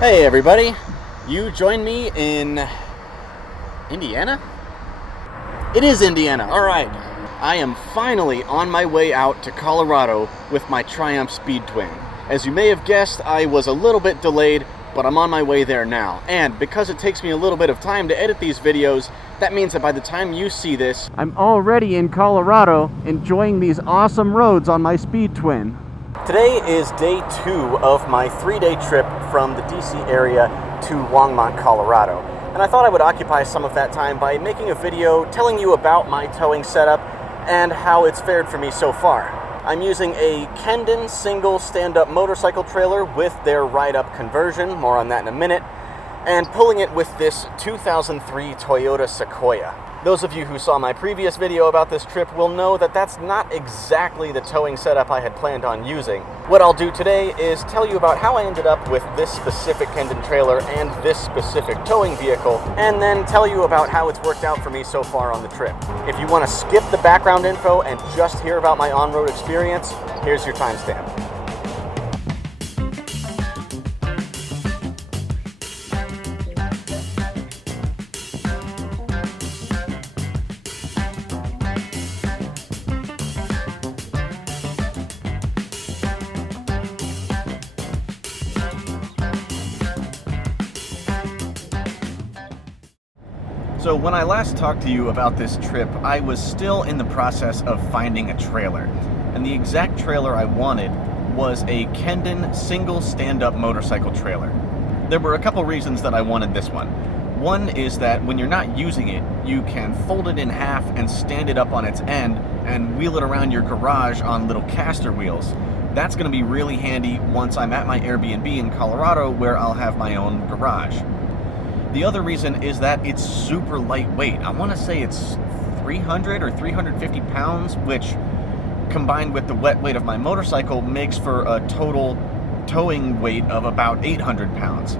Hey everybody, you join me in Indiana? It is Indiana, alright. I am finally on my way out to Colorado with my Triumph Speed Twin. As you may have guessed, I was a little bit delayed, but I'm on my way there now. And because it takes me a little bit of time to edit these videos, that means that by the time you see this, I'm already in Colorado enjoying these awesome roads on my Speed Twin. Today is day 2 of my 3-day trip from the DC area to Longmont, Colorado. And I thought I would occupy some of that time by making a video telling you about my towing setup and how it's fared for me so far. I'm using a Kendon single stand-up motorcycle trailer with their ride-up conversion, more on that in a minute, and pulling it with this 2003 Toyota Sequoia. Those of you who saw my previous video about this trip will know that that's not exactly the towing setup I had planned on using. What I'll do today is tell you about how I ended up with this specific Kendon trailer and this specific towing vehicle, and then tell you about how it's worked out for me so far on the trip. If you want to skip the background info and just hear about my on-road experience, here's your timestamp. So when I last talked to you about this trip, I was still in the process of finding a trailer. And the exact trailer I wanted was a Kendon single stand-up motorcycle trailer. There were a couple reasons that I wanted this one. One is that when you're not using it, you can fold it in half and stand it up on its end and wheel it around your garage on little caster wheels. That's going to be really handy once I'm at my Airbnb in Colorado where I'll have my own garage. The other reason is that it's super lightweight. I want to say it's 300 or 350 pounds, which combined with the wet weight of my motorcycle makes for a total towing weight of about 800 pounds.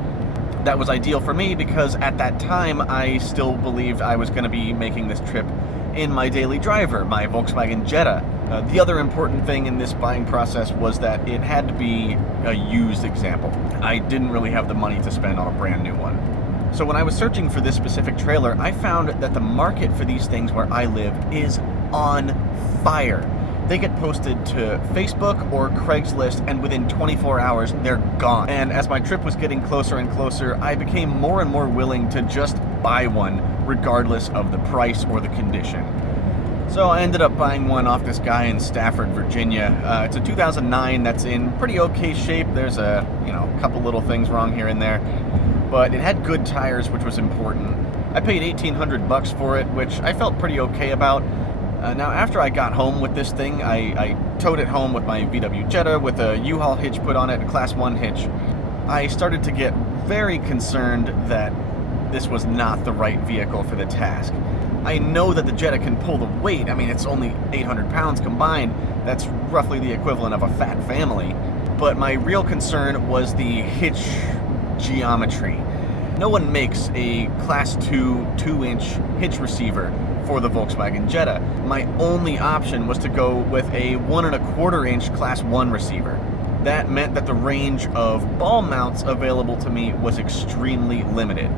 That was ideal for me because at that time I still believed I was going to be making this trip in my daily driver, my Volkswagen Jetta. The other important thing in this buying process was that it had to be a used example. I didn't really have the money to spend on a brand new one. So when I was searching for this specific trailer, I found that the market for these things where I live is on fire. They get posted to Facebook or Craigslist, and within 24 hours, they're gone. And as my trip was getting closer and closer, I became more and more willing to just buy one, regardless of the price or the condition. So I ended up buying one off this guy in Stafford, Virginia. It's a 2009 that's in pretty okay shape. There's a couple little things wrong here and there. But it had good tires, which was important. I paid $1,800 for it, which I felt pretty okay about. Now, after I got home with this thing, I towed it home with my VW Jetta with a U-Haul hitch put on it, a Class 1 hitch. I started to get very concerned that this was not the right vehicle for the task. I know that the Jetta can pull the weight. I mean, it's only 800 pounds combined. That's roughly the equivalent of a fat family. But my real concern was the hitch geometry. No one makes a Class 2 2-inch hitch receiver for the Volkswagen Jetta. My only option was to go with a 1¼ inch Class 1 receiver. That meant that the range of ball mounts available to me was extremely limited.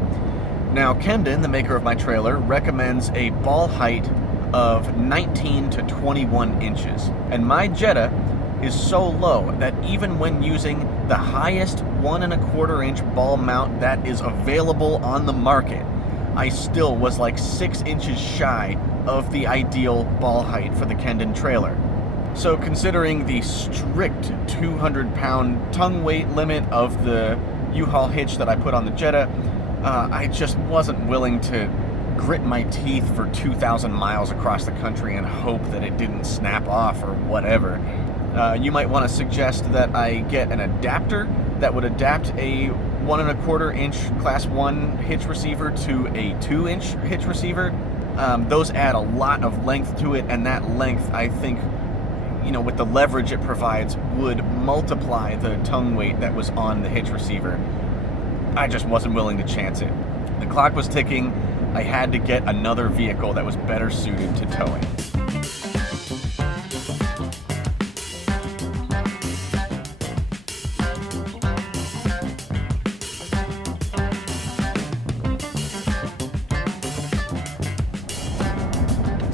Now, Kendon, the maker of my trailer, recommends a ball height of 19 to 21 inches. And my Jetta is so low that even when using the highest 1¼ inch ball mount that is available on the market, I still was like 6 inches shy of the ideal ball height for the Kendon trailer. So considering the strict 200-pound tongue weight limit of the U-Haul hitch that I put on the Jetta, I just wasn't willing to grit my teeth for 2,000 miles across the country and hope that it didn't snap off or whatever. You might want to suggest that I get an adapter that would adapt a 1¼ inch Class 1 hitch receiver to a 2-inch hitch receiver. Those add a lot of length to it, and that length, I think, with the leverage it provides, would multiply the tongue weight that was on the hitch receiver. I just wasn't willing to chance it. The clock was ticking. I had to get another vehicle that was better suited to towing.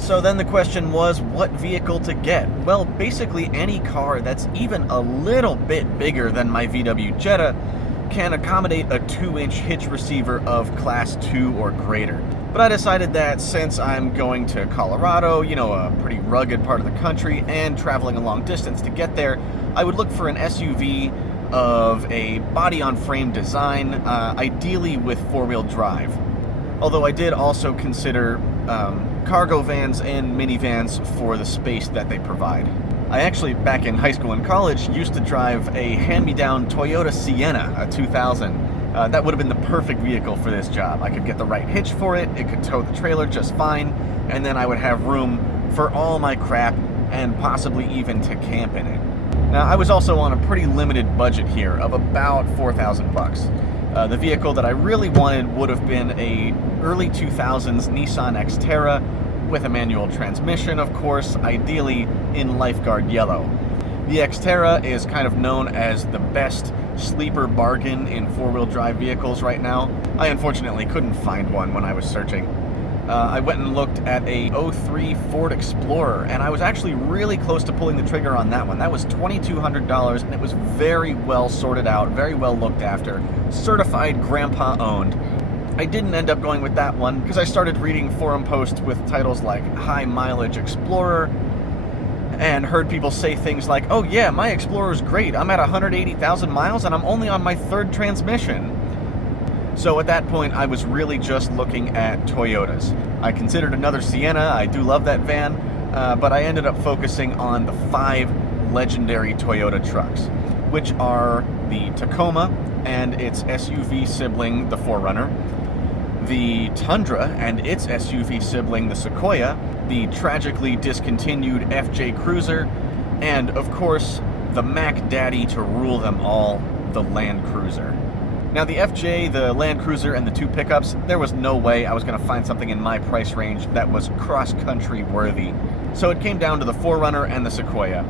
So then the question was, what vehicle to get? Well, basically any car that's even a little bit bigger than my VW Jetta can accommodate a 2-inch hitch receiver of Class 2 or greater. But I decided that since I'm going to Colorado, you know, a pretty rugged part of the country, and traveling a long distance to get there, I would look for an SUV of a body-on-frame design, ideally with 4-wheel drive. Although I did also consider cargo vans and minivans for the space that they provide. I actually, back in high school and college, used to drive a hand-me-down Toyota Sienna, a 2000. That would have been the perfect vehicle for this job. I could get the right hitch for it, it could tow the trailer just fine, and then I would have room for all my crap and possibly even to camp in it. Now, I was also on a pretty limited budget here of about $4,000. The vehicle that I really wanted would have been a early 2000s Nissan Xterra with a manual transmission, of course, ideally in lifeguard yellow. The Xterra is kind of known as the best sleeper bargain in 4-wheel drive vehicles right now. I unfortunately couldn't find one when I was searching. I went and looked at a 03 Ford Explorer, and I was actually really close to pulling the trigger on that one. That was $2,200, and it was very well sorted out, very well looked after, certified grandpa owned. I didn't end up going with that one because I started reading forum posts with titles like High Mileage Explorer, and heard people say things like, oh yeah, my Explorer's great, I'm at 180,000 miles and I'm only on my 3rd transmission. So at that point, I was really just looking at Toyotas. I considered another Sienna, I do love that van, but I ended up focusing on the 5 legendary Toyota trucks, which are the Tacoma and its SUV sibling, the 4Runner, the Tundra and its SUV sibling, the Sequoia, the tragically discontinued FJ Cruiser, and of course, the Mac Daddy to rule them all, the Land Cruiser. Now the FJ, the Land Cruiser, and the 2 pickups, there was no way I was going to find something in my price range that was cross-country worthy. So it came down to the 4Runner and the Sequoia.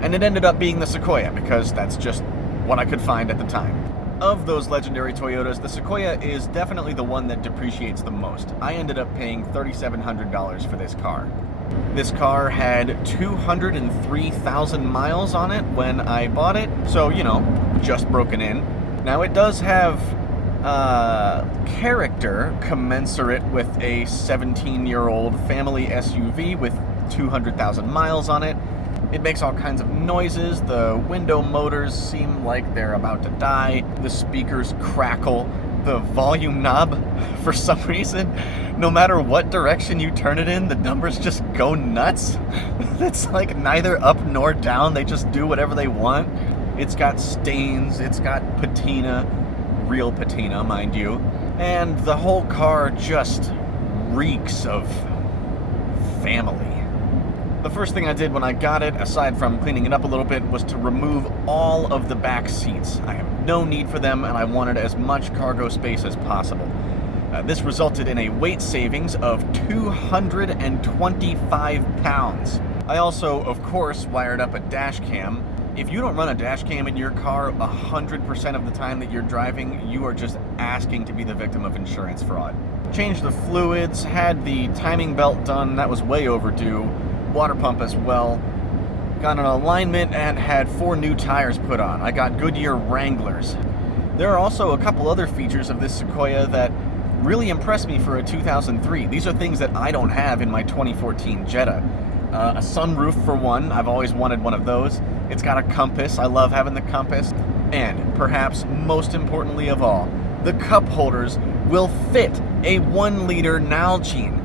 And it ended up being the Sequoia because that's just what I could find at the time. Of those legendary Toyotas, the Sequoia is definitely the one that depreciates the most. I ended up paying $3,700 for this car. This car had 203,000 miles on it when I bought it, so, you know, just broken in. Now, it does have character commensurate with a 17-year-old family SUV with 200,000 miles on it. It makes all kinds of noises. The window motors seem like they're about to die. The speakers crackle. The volume knob, for some reason, no matter what direction you turn it in, the numbers just go nuts. It's like neither up nor down. They just do whatever they want. It's got stains. It's got patina. Real patina, mind you. And the whole car just reeks of family. The first thing I did when I got it, aside from cleaning it up a little bit, was to remove all of the back seats. I have no need for them, and I wanted as much cargo space as possible. This resulted in a weight savings of 225 pounds. I also, of course, wired up a dash cam. If you don't run a dash cam in your car 100% of the time that you're driving, you are just asking to be the victim of insurance fraud. Changed the fluids, had the timing belt done, that was way overdue. Water pump as well. Got an alignment and had 4 new tires put on. I got Goodyear Wranglers. There are also a couple other features of this Sequoia that really impressed me for a 2003. These are things that I don't have in my 2014 Jetta. A sunroof for one, I've always wanted one of those. It's got a compass, I love having the compass. And perhaps most importantly of all, the cup holders will fit a 1-liter Nalgene.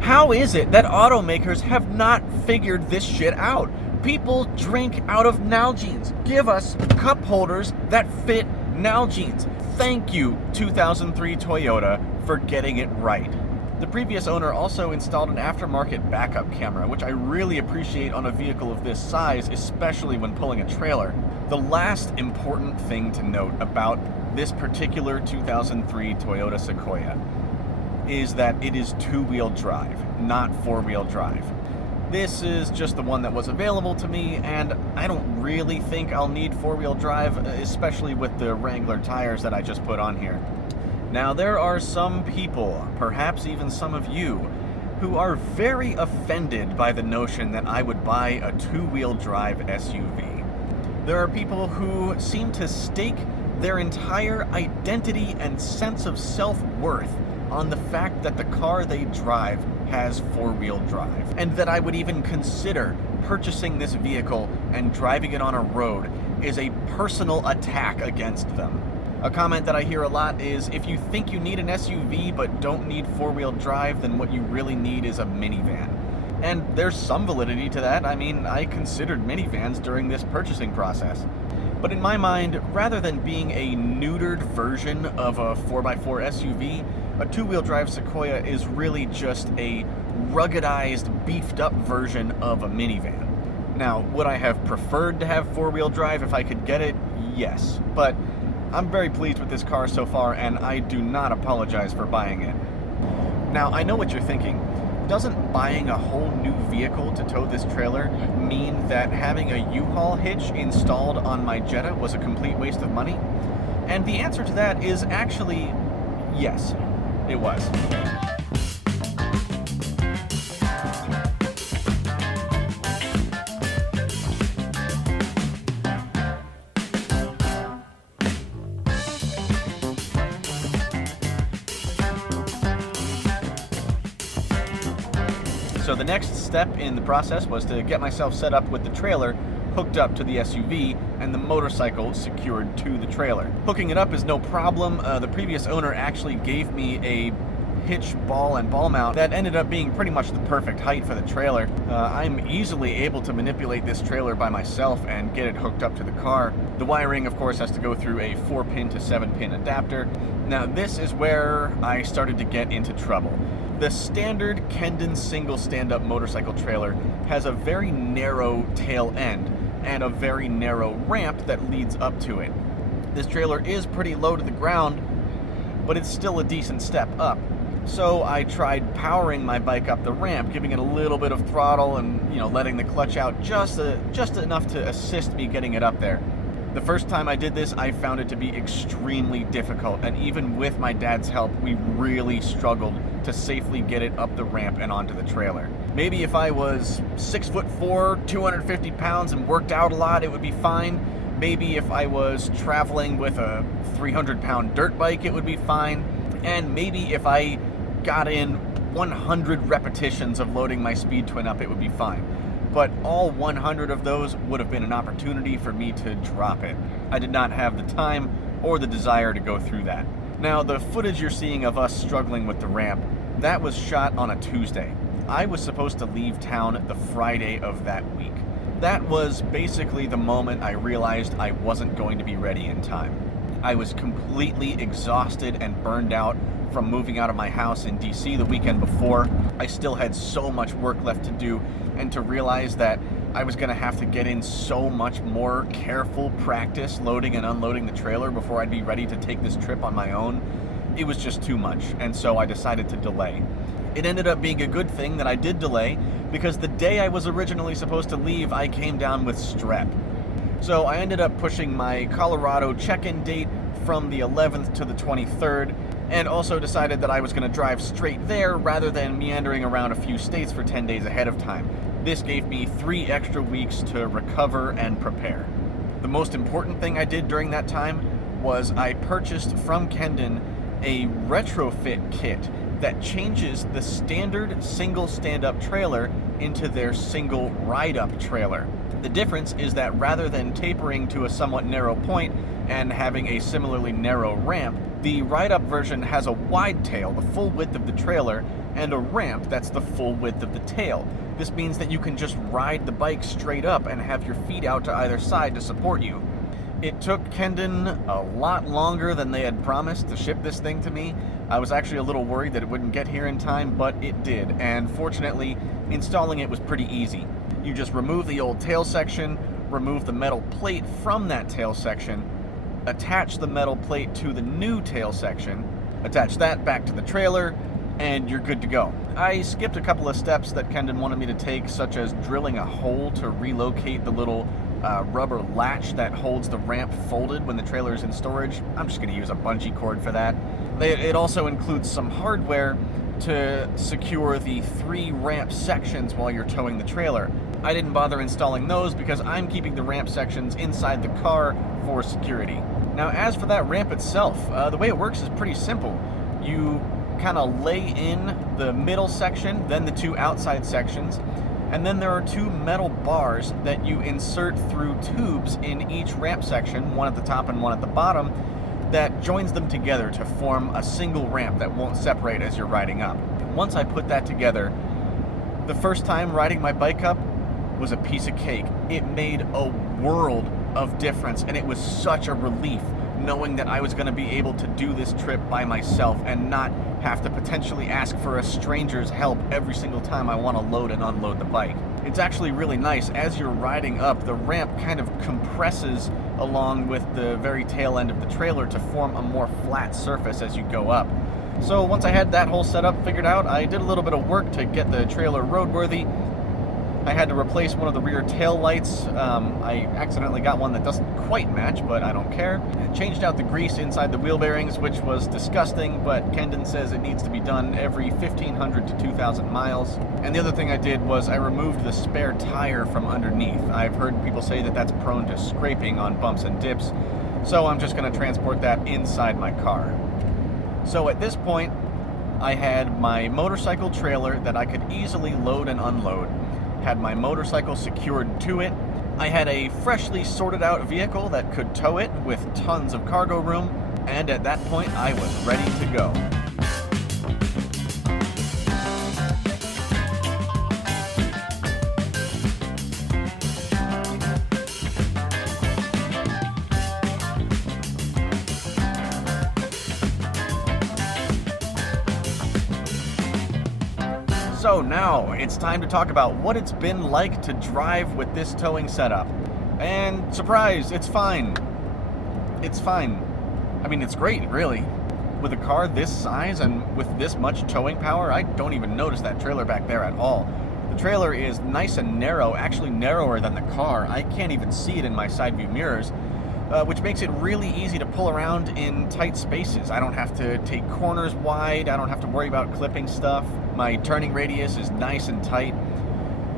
How is it that automakers have not figured this shit out? People drink out of Nalgenes. Give us cup holders that fit Nalgenes. Thank you, 2003 Toyota, for getting it right. The previous owner also installed an aftermarket backup camera, which I really appreciate on a vehicle of this size, especially when pulling a trailer. The last important thing to note about this particular 2003 Toyota Sequoia is that it is 2-wheel drive, not 4-wheel drive. This is just the one that was available to me, and I don't really think I'll need 4-wheel drive, especially with the Wrangler tires that I just put on here. Now, there are some people, perhaps even some of you, who are very offended by the notion that I would buy a two-wheel drive SUV. There are people who seem to stake their entire identity and sense of self-worth on the fact that the car they drive has four-wheel drive, and that I would even consider purchasing this vehicle and driving it on a road is a personal attack against them. A comment that I hear a lot is, if you think you need an SUV but don't need four-wheel drive, then what you really need is a minivan. And there's some validity to that. I mean, I considered minivans during this purchasing process. But in my mind, rather than being a neutered version of a 4x4 SUV, a two-wheel drive Sequoia is really just a ruggedized, beefed-up version of a minivan. Now, would I have preferred to have four-wheel drive if I could get it? Yes. But I'm very pleased with this car so far, and I do not apologize for buying it. Now, I know what you're thinking. Doesn't buying a whole new vehicle to tow this trailer mean that having a U-Haul hitch installed on my Jetta was a complete waste of money? And the answer to that is actually yes, it was. So the next step in the process was to get myself set up with the trailer hooked up to the SUV and the motorcycle secured to the trailer. Hooking it up is no problem. The previous owner actually gave me a hitch ball and ball mount that ended up being pretty much the perfect height for the trailer. I'm easily able to manipulate this trailer by myself and get it hooked up to the car. The wiring, of course, has to go through a 4-pin to 7-pin adapter. Now this is where I started to get into trouble. The standard Kendon single stand-up motorcycle trailer has a very narrow tail end and a very narrow ramp that leads up to it. This trailer is pretty low to the ground, but it's still a decent step up. So I tried powering my bike up the ramp, giving it a little bit of throttle and, letting the clutch out just enough to assist me getting it up there. The first time I did this, I found it to be extremely difficult, and even with my dad's help, we really struggled to safely get it up the ramp and onto the trailer. Maybe if I was 6'4", 250 pounds and worked out a lot, it would be fine. Maybe if I was traveling with a 300-pound dirt bike, it would be fine. And maybe if I got in 100 repetitions of loading my speed twin up, it would be fine. But all 100 of those would have been an opportunity for me to drop it. I did not have the time or the desire to go through that. Now, the footage you're seeing of us struggling with the ramp, that was shot on a Tuesday. I was supposed to leave town the Friday of that week. That was basically the moment I realized I wasn't going to be ready in time. I was completely exhausted and burned out from moving out of my house in DC the weekend before. I still had so much work left to do, and to realize that I was going to have to get in so much more careful practice loading and unloading the trailer before I'd be ready to take this trip on my own, it was just too much, and so I decided to delay. It ended up being a good thing that I did delay, because the day I was originally supposed to leave, I came down with strep. So I ended up pushing my Colorado check-in date from the 11th to the 23rd, and also decided that I was going to drive straight there rather than meandering around a few states for 10 days ahead of time. This gave me 3 extra weeks to recover and prepare. The most important thing I did during that time was I purchased from Kendon a retrofit kit that changes the standard single stand-up trailer into their single ride-up trailer. The difference is that rather than tapering to a somewhat narrow point and having a similarly narrow ramp, the ride-up version has a wide tail, the full width of the trailer, and a ramp that's the full width of the tail. This means that you can just ride the bike straight up and have your feet out to either side to support you. It took Kendon a lot longer than they had promised to ship this thing to me. I was actually a little worried that it wouldn't get here in time, but it did, and fortunately, installing it was pretty easy. You just remove the old tail section, remove the metal plate from that tail section, attach the metal plate to the new tail section, attach that back to the trailer, and you're good to go. I skipped a couple of steps that Kendon wanted me to take, such as drilling a hole to relocate the little rubber latch that holds the ramp folded when the trailer is in storage. I'm just going to use a bungee cord for that. It also includes some hardware to secure the 3 ramp sections while you're towing the trailer. I didn't bother installing those because I'm keeping the ramp sections inside the car for security. Now, as for that ramp itself, the way it works is pretty simple. You kind of lay in the middle section, then the 2 outside sections, and then there are 2 metal bars that you insert through tubes in each ramp section, one at the top and one at the bottom, that joins them together to form a single ramp that won't separate as you're riding up. Once I put that together, the first time riding my bike up was a piece of cake. It made a world of difference, and it was such a relief knowing that I was going to be able to do this trip by myself and not have to potentially ask for a stranger's help every single time I want to load and unload the bike. It's actually really nice. As you're riding up, the ramp kind of compresses along with the very tail end of the trailer to form a more flat surface as you go up. So once I had that whole setup figured out, I did a little bit of work to get the trailer roadworthy. I had to replace one of the rear tail lights. I accidentally got one that doesn't quite match, but I don't care. I changed out the grease inside the wheel bearings, which was disgusting, but Kendon says it needs to be done every 1,500 to 2,000 miles. And the other thing I did was I removed the spare tire from underneath. I've heard people say that that's prone to scraping on bumps and dips, so I'm just going to transport that inside my car. So at this point, I had my motorcycle trailer that I could easily load and unload, had my motorcycle secured to it. I had a freshly sorted out vehicle that could tow it with tons of cargo room, and at that point I was ready to go. So now it's time to talk about what it's been like to drive with this towing setup. And surprise, it's fine. It's fine. I mean, it's great, really. With a car this size and with this much towing power, I don't even notice that trailer back there at all. The trailer is nice and narrow, actually narrower than the car. I can't even see it in my side view mirrors, which makes it really easy to pull around in tight spaces. I don't have to take corners wide. I don't have to worry about clipping stuff. My turning radius is nice and tight.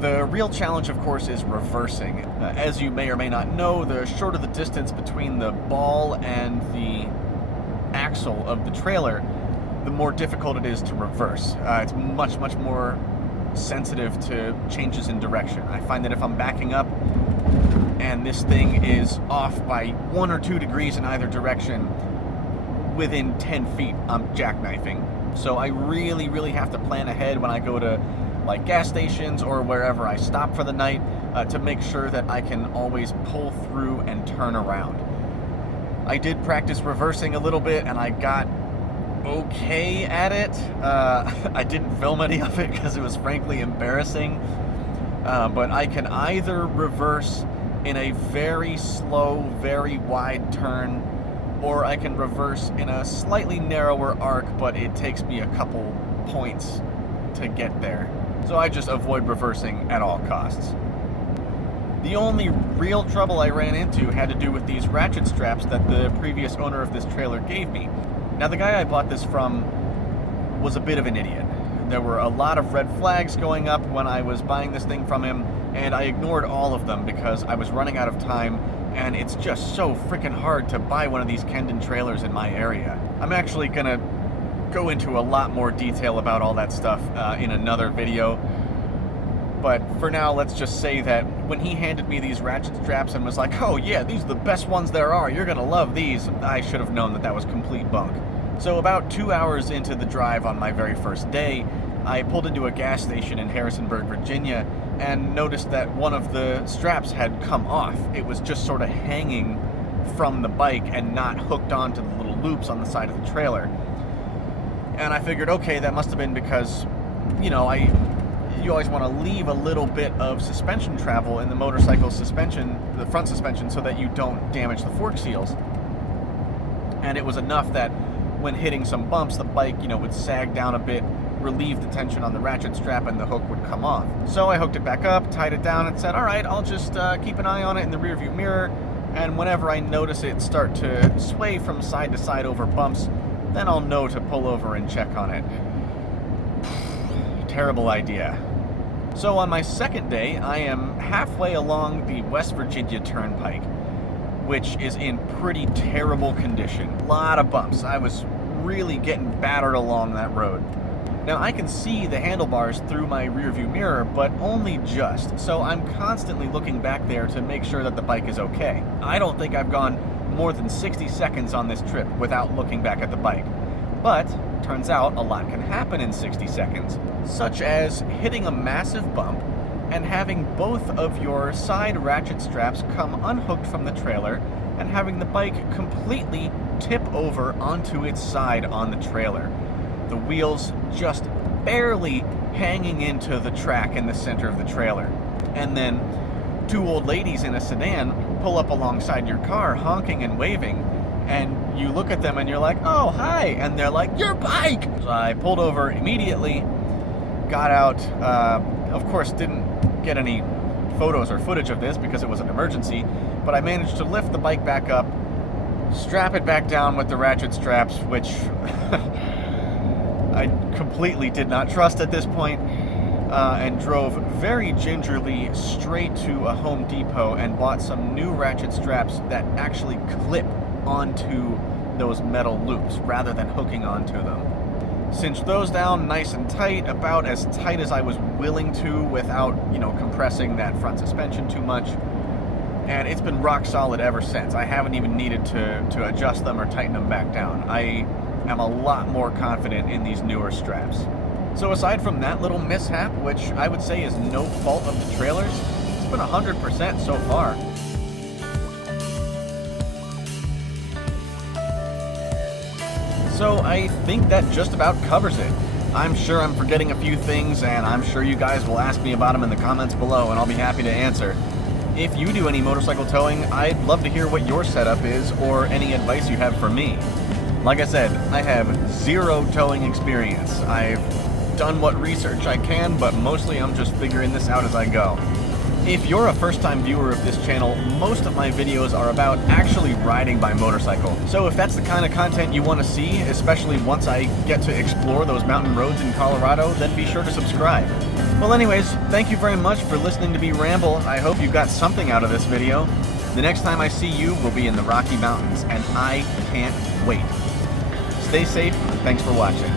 The real challenge, of course, is reversing. As you may or may not know, the shorter the distance between the ball and the axle of the trailer, the more difficult it is to reverse. It's much, much more sensitive to changes in direction. I find that if I'm backing up and this thing is off by 1 or 2 degrees in either direction, within 10 feet, I'm jackknifing. So I really, really have to plan ahead when I go to like gas stations or wherever I stop for the night to make sure that I can always pull through and turn around. I did practice reversing a little bit and I got okay at it. I didn't film any of it because it was frankly embarrassing. But I can either reverse in a very slow, very wide turn, or I can reverse in a slightly narrower arc, but it takes me a couple points to get there. So I just avoid reversing at all costs. The only real trouble I ran into had to do with these ratchet straps that the previous owner of this trailer gave me. Now, the guy I bought this from was a bit of an idiot. There were a lot of red flags going up when I was buying this thing from him, and I ignored all of them because I was running out of time, and it's just so freaking hard to buy one of these Kendon trailers in my area. I'm actually gonna go into a lot more detail about all that stuff in another video, but for now, let's just say that when he handed me these ratchet straps and was like, oh yeah, these are the best ones there are, you're gonna love these, I should have known that that was complete bunk. So about 2 hours into the drive on my very first day, I pulled into a gas station in Harrisonburg, Virginia, and noticed that one of the straps had come off. It was just sort of hanging from the bike and not hooked onto the little loops on the side of the trailer. And I figured, okay, that must have been because, you know, you always want to leave a little bit of suspension travel in the motorcycle suspension, the front suspension, so that you don't damage the fork seals. And it was enough that when hitting some bumps, the bike, you know, would sag down a bit, relieve the tension on the ratchet strap, and the hook would come off. So I hooked it back up, tied it down, and said, all right, I'll just keep an eye on it in the rearview mirror, and whenever I notice it start to sway from side to side over bumps, then I'll know to pull over and check on it. terrible idea. So on my second day, I am halfway along the West Virginia Turnpike, which is in pretty terrible condition. A lot of bumps. I was really getting battered along that road. Now I can see the handlebars through my rearview mirror, but only just, so I'm constantly looking back there to make sure that the bike is okay. I don't think I've gone more than 60 seconds on this trip without looking back at the bike. But turns out a lot can happen in 60 seconds, such as hitting a massive bump and having both of your side ratchet straps come unhooked from the trailer and having the bike completely tip over onto its side on the trailer. The wheels just barely hanging into the track in the center of the trailer. And then two old ladies in a sedan pull up alongside your car honking and waving, and you look at them and you're like, "Oh, hi," and they're like, "Your bike!" So I pulled over immediately, got out, of course didn't get any photos or footage of this because it was an emergency, but I managed to lift the bike back up, strap it back down with the ratchet straps, which I completely did not trust at this point, and drove very gingerly straight to a Home Depot and bought some new ratchet straps that actually clip onto those metal loops rather than hooking onto them. Cinched those down nice and tight, about as tight as I was willing to without, compressing that front suspension too much. And it's been rock solid ever since. I haven't even needed to adjust them or tighten them back down. I am a lot more confident in these newer straps. So aside from that little mishap, which I would say is no fault of the trailers, it's been 100% so far. So I think that just about covers it. I'm sure I'm forgetting a few things, and I'm sure you guys will ask me about them in the comments below, and I'll be happy to answer. If you do any motorcycle towing, I'd love to hear what your setup is or any advice you have for me. Like I said, I have zero towing experience. I've done what research I can, but mostly I'm just figuring this out as I go. If you're a first-time viewer of this channel, most of my videos are about actually riding my motorcycle. So if that's the kind of content you want to see, especially once I get to explore those mountain roads in Colorado, then be sure to subscribe. Well anyways, thank you very much for listening to me ramble. I hope you got something out of this video. The next time I see you will be in the Rocky Mountains, and I can't wait. Stay safe, thanks for watching.